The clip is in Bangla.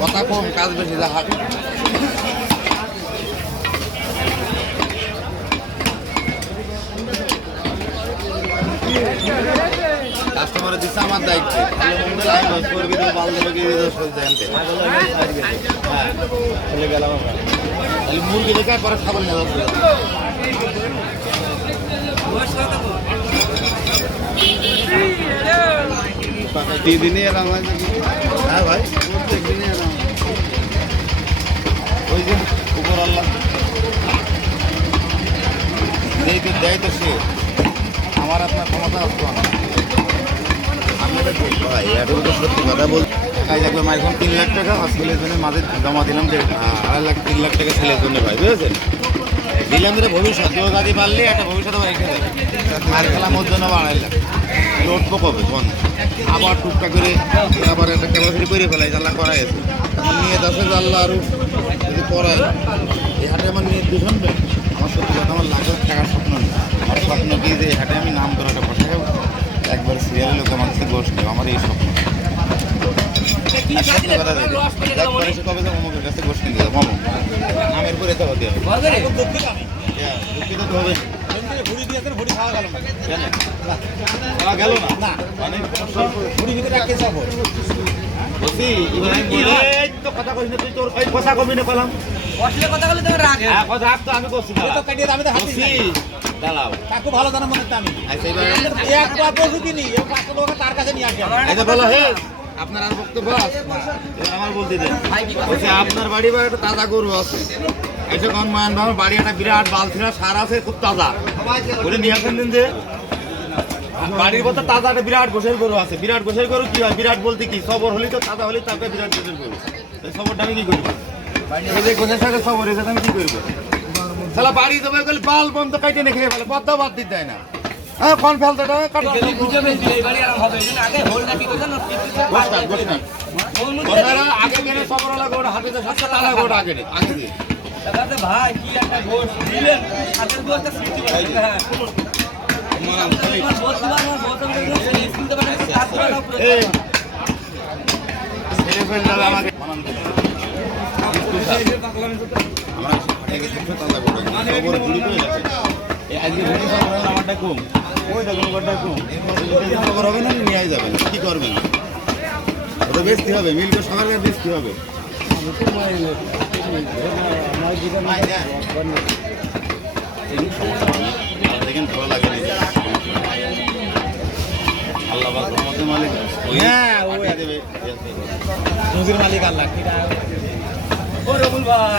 কথা কম কাজ বেশি যা হাট কাস্টমারের দিচ্ছে আমার দায়িত্ব ভালো মন্দ লাইন লস করবি তো বাল দেবে কি জানতে হ্যাঁ চলে গেলাম তাহলে মুরগি দেখে পরে খাবার নেওয়া দিনে এলাম হ্যাঁ ভাই প্রত্যেক দিনে এলাম ওই যে উপর আল্লাহ দেয় তো সে আমার আপনার ক্ষমতা আসতো না আমি এটা বলবো ভাই এটুকু তো সত্যি কথা বল কাজ লাগবে মাইখন 3 লাখ টাকা আর ছেলের জন্য মাঝে জমা দিলাম 2.5 লাখ 3 লাখ টাকা ছেলের জন্য ভাই বুঝেছেন দিলাম ধরে ভবিষ্যৎ কেউ গাড়ি পারলে একটা ভবিষ্যৎ আবার রেখে দেয় মার খেলাম ওর জন্য 2.5 লাখ লড়বো কবে কোন আবার টুকটা করে আবার একটা ক্যাপাসিটি করে ফেলাই আল্লাহ করা গেছে আমার নিয়ে 10,000 আল্লাহ আরও যদি করায় এই হাটে আমার নিয়ে দুশনবে আমার সত্যি কথা আমার লাখ লাখ টাকার স্বপ্ন নেই আমার স্বপ্ন কি যে এই হাটে আমি নাম করা একটা বসে যাবো একবার সিরিয়ালের লোক আমার কাছে গোষ্ঠ নেব আমার এই স্বপ্ন সত্যি কথা একবার এসে কবে যাবো অমুকের কাছে গোষ্ঠ নিয়ে যাবো নামের পরে তো হতে হবে দুঃখিত তো হবে ভুড়ি দিয়েছেন ভুড়ি খাওয়া গেল না খাওয়া গেল না মানে ভুড়ি ভিতরে রাখতে যাবো বলছি ইব্রাহিম বলে এই তো কথা কইছ না তুই তোর কই কথা কমই না কলাম বসলে কথা বলে তুমি রাখ হ্যাঁ কথা রাখ তো আমি করছি তো কাটিয়ে আমি তো হাত বলছি দিছি দাঁড়াও কাকু ভালো জানা মনে তো আমি আচ্ছা এবার একবার পশু কিনি এই 500 টাকা তার কাছে নিয়ে আসি এটা বলো হে আপনার আর বক্তব্য আছে আমার বলতে দেন বলছি আপনার বাড়ি বা একটা তাজা গরু আছে এসে কোন মায়ান বাবার বাড়ি একটা বিরাট বালতিরা সার আছে খুব তাজা বলে নিয়ে আসেন দিন যে বাড়ির মধ্যে তাজা একটা বিরাট গোসের গরু আছে বিরাট গোসের গরু কি হয় বিরাট বলতে কি সবর হলি তো তাজা হলি তাকে বিরাট গোসের গরু এই সবরটা আমি কি করবো এই যে গোসের সাথে সবর এসে আমি কি করবো তাহলে বাড়ি দেবে গেলে বাল বন্ধ কাইটে নিয়ে খেয়ে ফেলে পদ্মা বাদ দিতে দেয় না হ্যাঁ কোন ফেলতেটা কাট আগে কেনে সবরওয়ালা গোড়া হাতে সাতটা তালা গোড়া আগে দিয়ে ভাই কি একটা গোশ দিলেন হাতের গোশটা সৃষ্টি করে হ্যাঁ বলতে পারবো বলতে পারবো আমাকে আমরা তাজা গোড়া সবর ঘুরি করে গেছে আজকে ভুটি সবর আমারটা কম ওই দেখুন গোড়াটা কম সবর হবে না নিয়ে যাবেন কি করবেন ওটা বেচতে হবে মিলকে সকালে বেচতে হবে দেখেন ভালো লাগে আল্লাহ মালিক হ্যাঁ দেবে নজির মালিক আল্লাহ ও রবুল ভাই